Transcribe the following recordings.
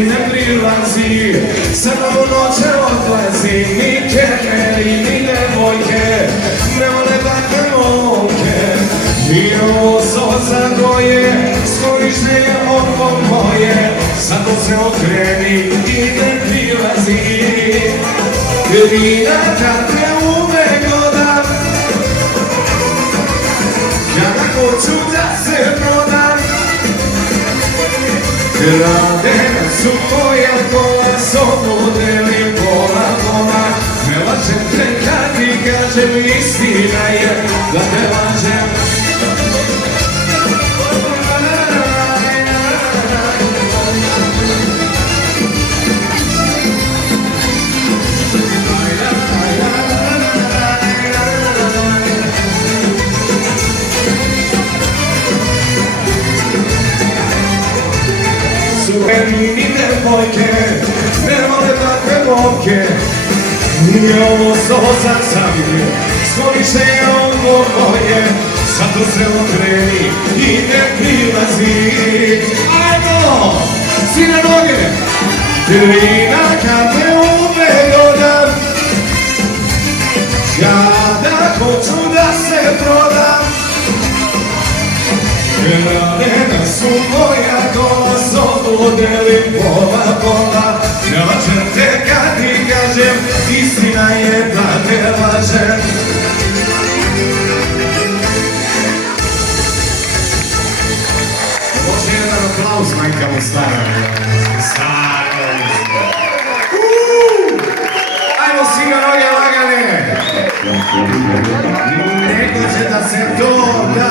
ne prilazi, sa novu noće odlazi, ni kemeri, ni devojke, ne vole takve momke. I ovo soza goje, skorište je ovo moje, zato se okreni i ne prilazi. Krina kad te uvek dodam, ja na hoću da se prodam. Kradena su moja kola, sobu delim pola pola. Ne lažem te kad ti kažem, istina je da te lažem. Ni devojke, ne vole takve momke. Nije ovo soza savije, skoriše je ovo moje, zato se okreni i ne prilazi. Ajmo, svi na noge! Krina kad te uvek dodam, ja da hoću da se prodam. Kradena su moja kola, sobu delim pola pola. Ne lažem te kad ti kažem, istina je da te lažem. Može jedan aplauz majkama staro. Ajmo svi na noge lagane. Neko će da se doda.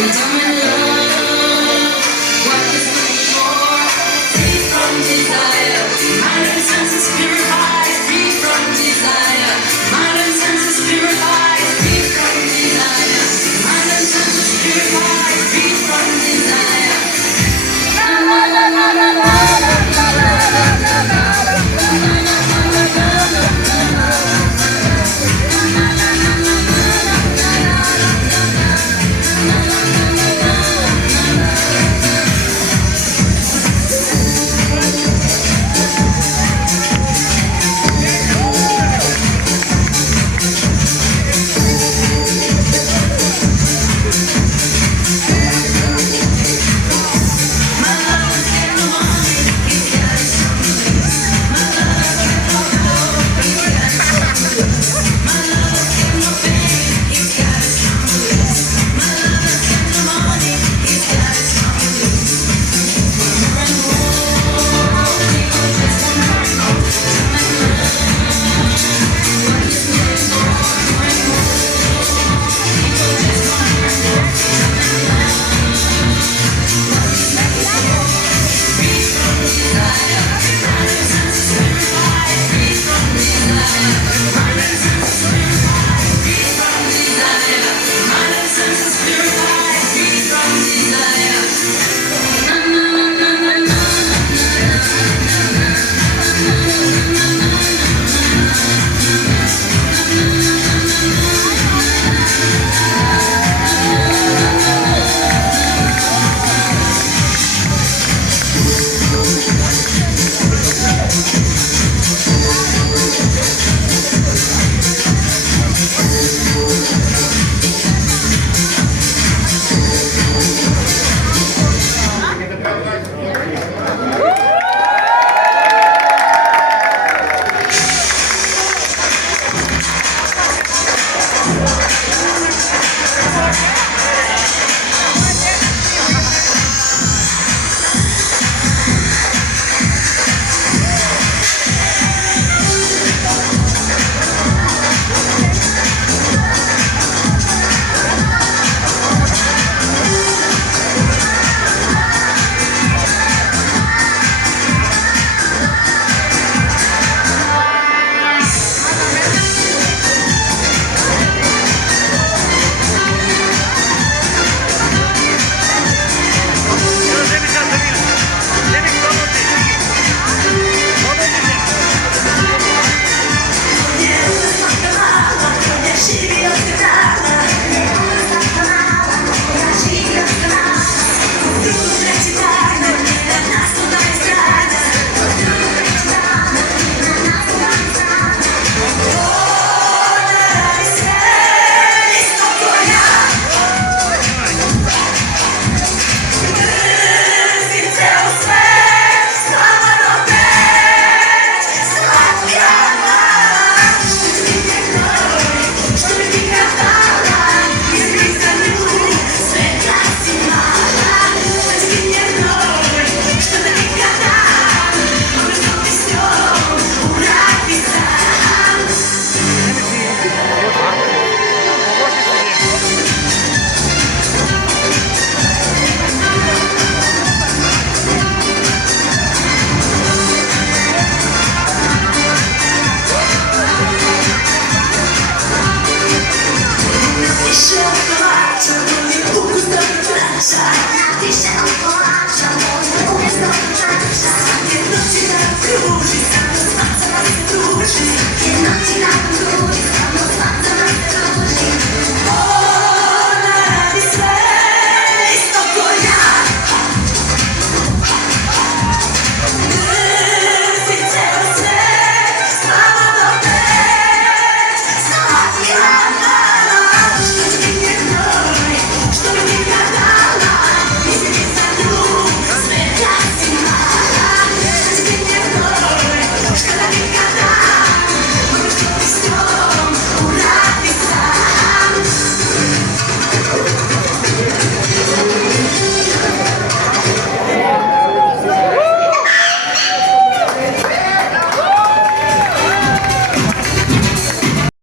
Hvala